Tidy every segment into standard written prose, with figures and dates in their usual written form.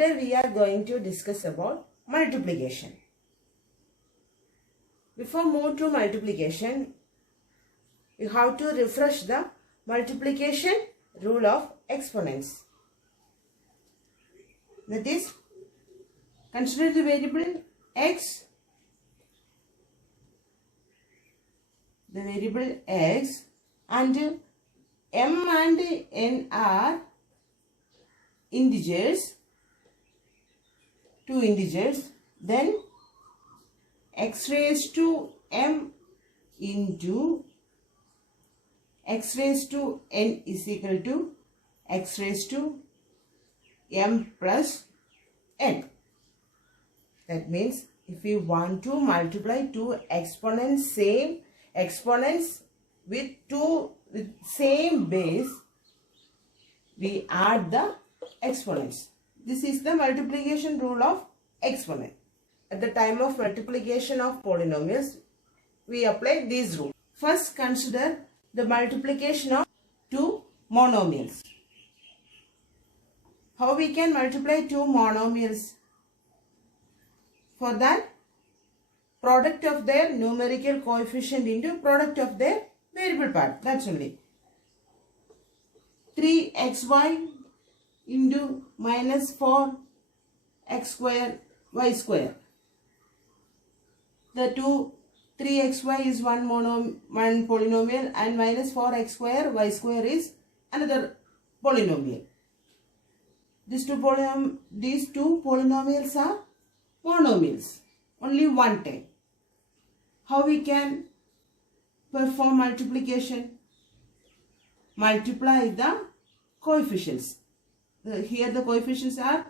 today we are going to discuss about multiplication. Before move to multiplication, you have to refresh the multiplication rule of exponents. That is, consider the variable x. The variable x and m and n are integers, two integers, then x raised to m into x raised to n is equal to x raised to m plus n. That means if we want to multiply two exponents, same exponents with same base, we add the exponents. This is the multiplication rule of exponent. At the time of multiplication of polynomials, we apply these rules. First, consider the multiplication of two monomials. How we can multiply two monomials? For that, product of their numerical coefficient into product of their variable part. That's only. 3xy into minus 4x square y square. The two 3xy is one polynomial and minus 4x square y square is another polynomial. These two polynomials are monomials. Only one time. How we can perform multiplication? Multiply the coefficients. Here the coefficients are,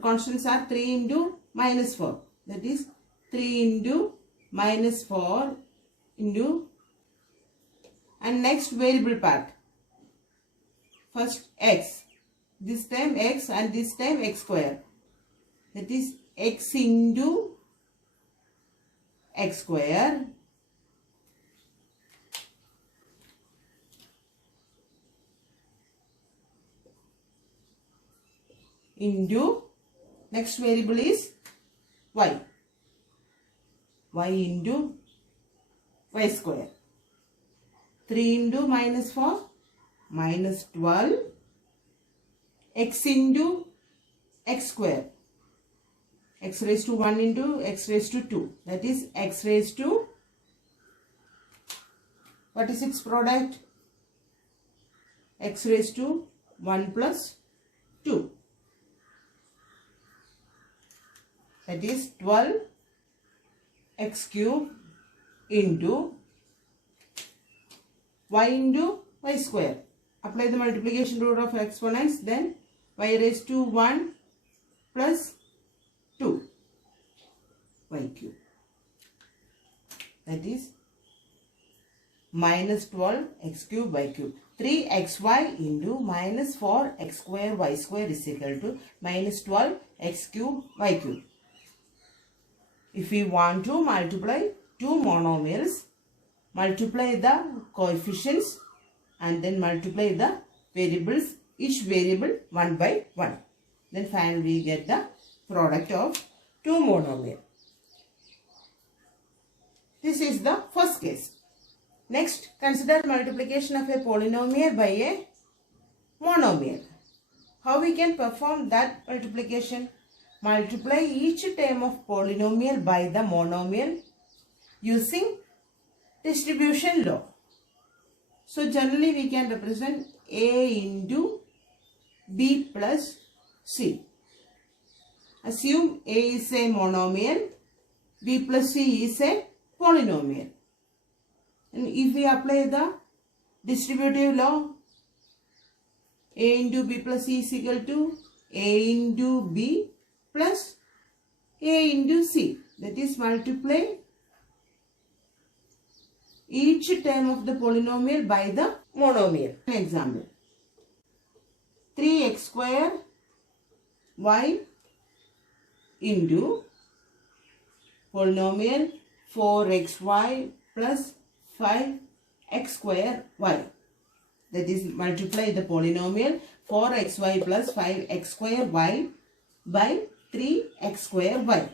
constants are 3 into minus 4. That is 3 into minus 4 into, and next variable part. First x. This time x and this time x square. That is x into x square into, next variable is y. Y into y square. 3 into minus 4 minus 12 x into x square. X raised to 1 into x raised to 2. That is x raised to, what is its product? X raised to 1 plus 2. That is 12 x cube into y into y square. Apply the multiplication rule of exponents. Then y raised to 1 plus 2 y cube. That is minus 12 x cube y cube. 3xy into minus 4x square y square is equal to minus 12 x cube y cube. If we want to multiply two monomials, multiply the coefficients and then multiply the variables, each variable one by one. Then finally we get the product of two monomial. This is the first case. Next, consider multiplication of a polynomial by a monomial. How we can perform that multiplication? Multiply each term of polynomial by the monomial using distribution law. So generally we can represent a into b plus c. Assume a is a monomial, b plus c is a polynomial. And if we apply the distributive law, a into b plus c is equal to a into b plus a into c. That is, multiply each term of the polynomial by the monomial. An example. 3x square y into polynomial 4xy plus 5x square y. That is, multiply the polynomial 4xy plus 5x square y by 3x square y.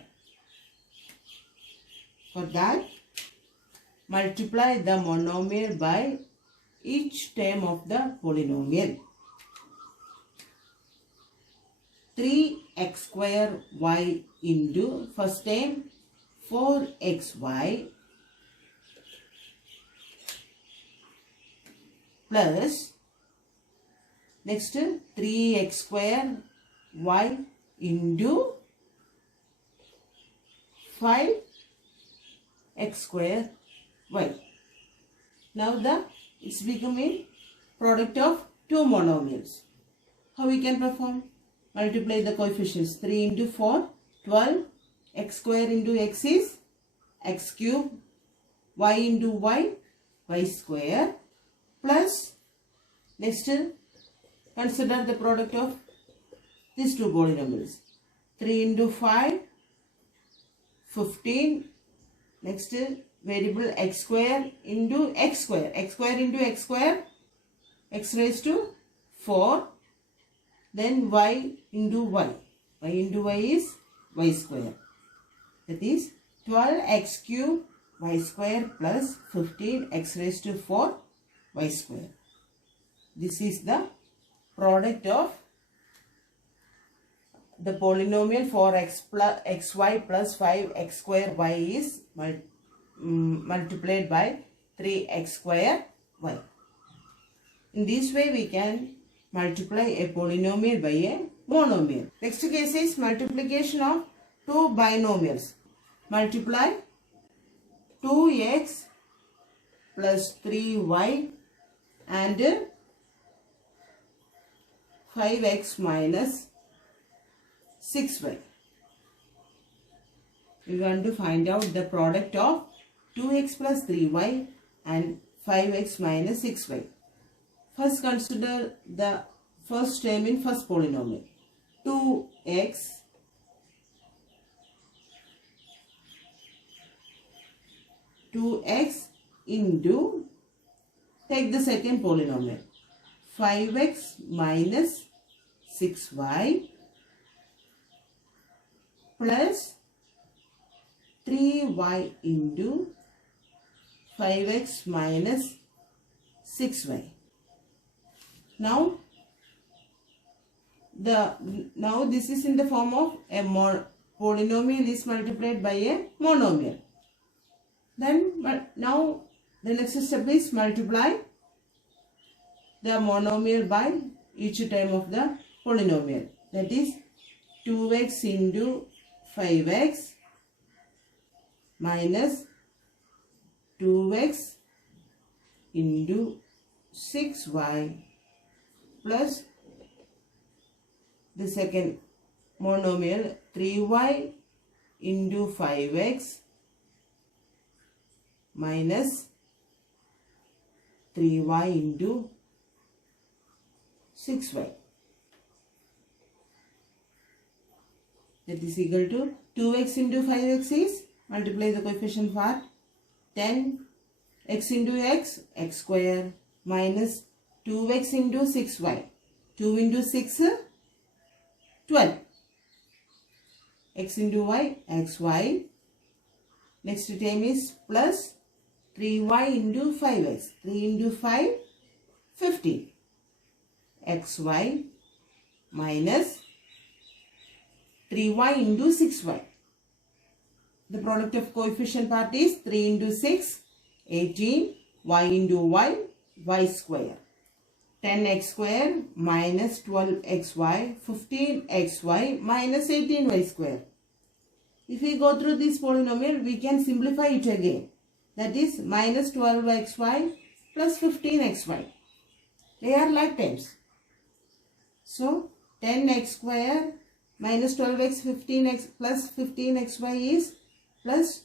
For that, multiply the monomial by each term of the polynomial. 3x square y into first term 4xy plus next 3x square y into 5x square y. Now it's becoming product of two monomials. How we can perform? Multiply the coefficients. 3 into 4, 12. X square into x is x cube. Y into y, y square. Plus, next, consider the product of these two polynomials. 3 into 5, 15. Next, variable x square into x square. X square into x square, x raised to 4. Then y into y. Y into y is y square. That is 12x cube y square plus 15x raised to 4 y square. This is the product of the polynomial 4x plus xy plus 5x square y is multiplied by 3x square y. In this way we can multiply a polynomial by a monomial. Next case is multiplication of two binomials. Multiply 2x plus 3y and 5x minus 6y. We want to find out the product of 2x plus 3y and 5x minus 6y. First consider the first term in first polynomial. 2x into, take the second polynomial, 5x minus 6y plus 3y into 5x minus 6y. Now this is in the form of a polynomial is multiplied by a monomial. Then now the next step is multiply the monomial by each term of the polynomial. That is 2x into 5x minus 2x into 6y plus the second monomial 3y into 5x minus 3y into 6y. That is equal to 2x into 5x is, multiply the coefficient part, 10 x into x, x square minus 2x into 6y. 2 into 6, 12. X into y, xy. Next term is plus 3y into 5x. 3 into 5, 15. xy minus 3y into 6y. The product of coefficient part is 3 into 6, 18. Y into y, y square. 10x square minus 12xy, 15xy minus 18y square. If we go through this polynomial, we can simplify it again. That is minus 12xy plus 15xy. They are like terms. So 10x square minus 12x 15x plus 15xy is plus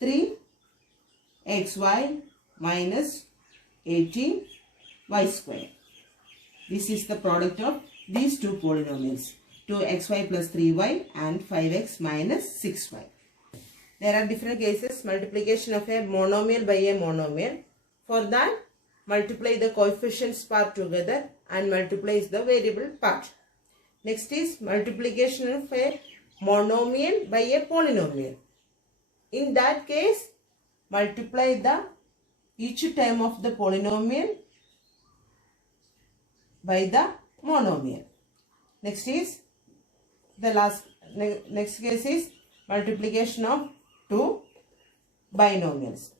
3xy minus 18y square. This is the product of these two polynomials, 2xy plus 3y and 5x minus 6y. There are different cases, multiplication of a monomial by a monomial. For that, multiply the coefficients part together and multiply the variable part. Next is multiplication of a monomial by a polynomial. In that case, multiply each term of the polynomial by the monomial. Next is next case is multiplication of two binomials.